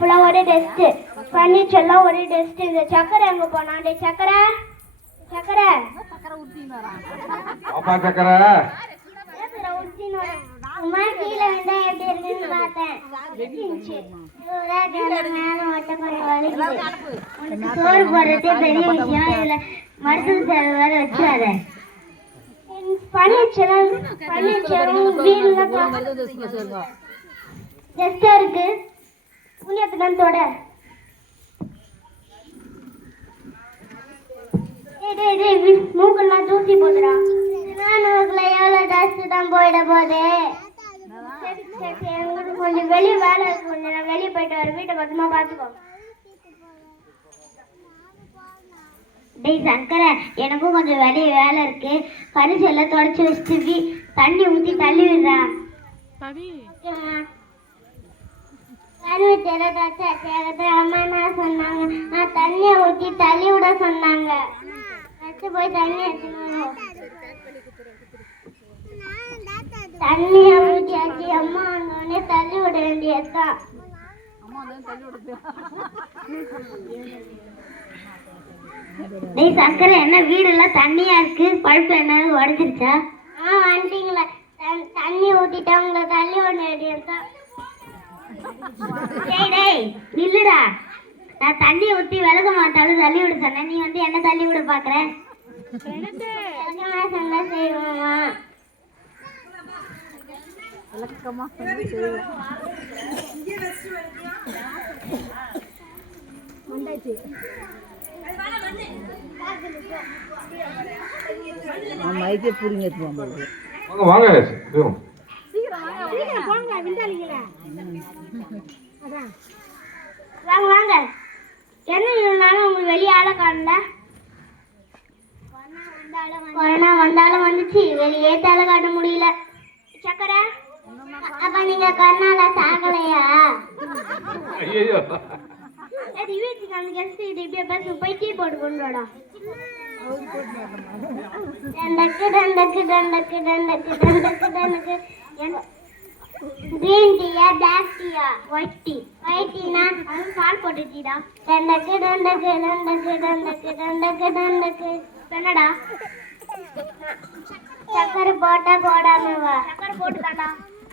ஃபுல்லாக ஒரே டெஸ்ட்டு. பன்னீர்செல்லம் ஒரே டெஸ்ட்டு. இந்த சக்கரை எங்கே போனான்? டே சக்கரை சக்கரை சக்கரை சும்மா கீழே வந்தா எப்படி இருக்குன்னு பார்த்தேன். சோறு போடுறதே பெரிய விஷயம். இதுல மருத்துவ செலவு வேற வச்சாத. பன்னீர்செல்லம் ஜஸ்டா இருக்கு. புண்ணியத்துடன் தொட. மூக்கெல்லாம் தூசி போதுடா. எவ்வளவு டஸ்ட் தான் போயிட போதே. எங்களுக்கு கொஞ்சம் வெளியே வேலை இருக்கு. கொஞ்சம் நான் வெளியே போயிட்டு வர. வீட்டை பத்திரமா பாத்துக்கோ. டேய் சங்கர, எனக்கும் கொஞ்சம் வெளியே வேலை இருக்கு. பரிசெல்லாம் தொடச்சி வச்சுட்டு தண்ணி ஊற்றி தள்ளி விடுறா. அம்மா என்ன சொன்னாங்க? நான் தண்ணியை ஊற்றி தள்ளி விட சொன்னாங்க. போய் தண்ணி எடுத்துக்கணும். தண்ணியை ஊற்றியாச்சு. அம்மா வந்தோடனே தள்ளி விட வேண்டியதுதான். டேய் சக்கரை, என்ன வீடெல்லாம் தண்ணியா இருக்கு? பழுப்பு என்ன உடைச்சிருச்சா? வந்துட்டீங்களா? தண்ணி ஊத்திட்டா உங்களை தள்ளி விட வேண்டியதுதான். டேய் நில்லுடா. நான் தண்ணி ஊற்றி விலக மாட்டாலும் தள்ளி விட சொன்னேன். நீ வந்து என்ன தள்ளி விட பாக்குற? சொன்னா செய்வோமா? மைக்கே புரிங்க. வாங்க வாங்க வாங்க. என்ன இருந்தாலும் உங்களுக்கு வெளியே ஆளை காணல. கொரோனா வந்தாலும் வந்துச்சு. வெளியே தலை காட்ட முடியல. சக்கரை, அப்ப நீங்க கொரோனால சாகலையா? வீட்டுக்கு அந்த கெஸ்ட் இப்படியே பேச போய் டீ போட்டு கொண்டு வாடா. டண்டக்கு டண்டக்கு டண்டக்கு டண்டக்கு டண்டக்கு டண்டக்கு. கிரீன் டீயா பிளாக் டீயா? White tea. ஒயிட் டீனா அது பால் போட்டு டீடா. டண்டக்கு டண்டக்கு டண்டக்கு டண்டக்கு டண்டக்கு டண்டக்கு. என்னடா சக்கரை போட்டா போடாம வா. சக்கரை போட்டுதாடா.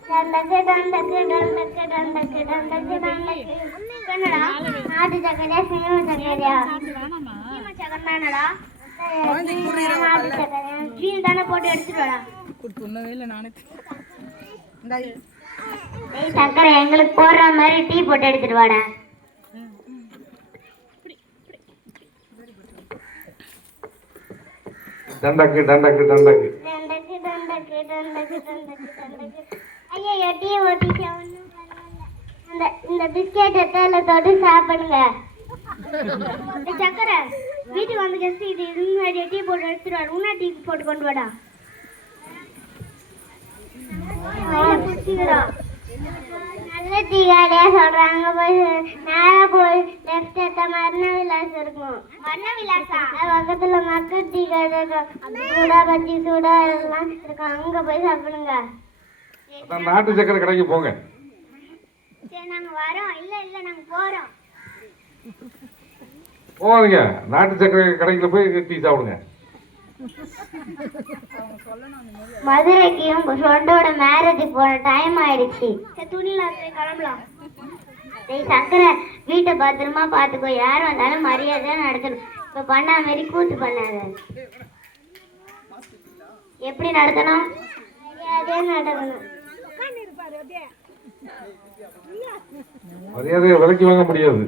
டண்டக்கு டண்டக்கு டண்டக்கு டண்டக்கு டண்டக்கு டண்டக்கு. என்னடா நாட்டு சக்கரையா சீமை சக்கரையா? சீமை சக்கரை தானடா. நாட்டு சக்கரையா? ஜீன் தானே போட்டு எடுத்துட்டு வாடா. சக்கரை எங்களுக்கு போடுற மாதிரி டீ போட்டு எடுத்துட்டு வாடா. டண்டக்கு டண்டக்கு டண்டக்கு டண்டக்கு டண்டக்கு டண்டக்கு டண்டக்கு டண்டக்கு. ஐயோ டீ ஊத்திச்சா? ஒன்றும் பரவாயில்ல. இந்த பிஸ்கெட் எத்தால தொட்டு சாப்பிடுங்க. சக்கரை, வீட்டுக்கு வந்து கெஸ்ட் இது முன்னாடி டீ போட்டு எடுத்துட்டு வாடா. உன்னா டீ போட்டு கொண்டு வாடா. நல்ல டீ கடையா சொல்றாங்க. போய் நேரா போய் லெஃப்ட் எடுத்தா மரண விலாஸ் இருக்கும். மரண விலாசா? பக்கத்துல மக்கள் டீ கடை சூடா பச்சி சூடா எல்லாம் இருக்கும். அங்க போய் சாப்பிடுங்க. நாட்டு சக்கரை கடைக்கு போங்க. சரி நாங்க வரோம். இல்ல இல்ல நாங்க போறோம். போவாதீங்க. நாட்டு சக்கரை கடைக்குள்ள போய் டீ சாப்பிடுங்க. மதுரைக்கும் ஃப்ரெண்டோட மேரேஜுக்கு போன டைம் ஆயிடுச்சு. துணியில கிளம்பலாம். டேய் சக்கரை, வீட்டை பத்திரமா பாத்துக்கோ. யாரும் வந்தாலும் மரியாதையா நடத்தணும். இப்ப பண்ணா மாரி கூத்து பண்ணாத. எப்படி நடத்தணும்? மரியாதையா நடக்கணும். மரியாதையை விலைக்கு வாங்க முடியாது.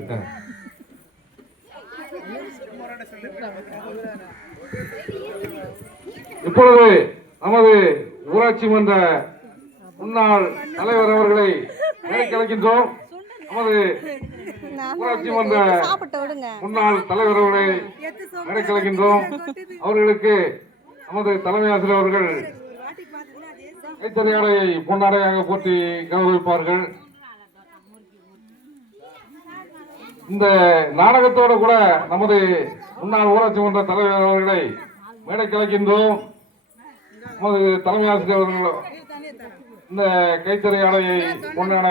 இப்பொழுது நமது ஊராட்சி மன்ற முன்னாள் தலைவர் அவர்களை அழைக்கின்றோம். நமது ஊராட்சி மன்ற முன்னாள் தலைவர் அவர்களை அழைக்கின்றோம். அவர்களுக்கு நமது தலைமை ஆசிரியர் அவர்கள் கைத்தறியாடையை பொன்னாடையாக போற்றி கௌரவிப்பார்கள். இந்த நாடகத்தோடு கூட நமது முன்னாள் ஊராட்சி மன்ற தலைவர் அவர்களை மேடை கலைக்கின்றோம். நமது தலைமை ஆசிரியர் அவர்கள் இந்த கைத்தறி ஆடையை பொன்னாடை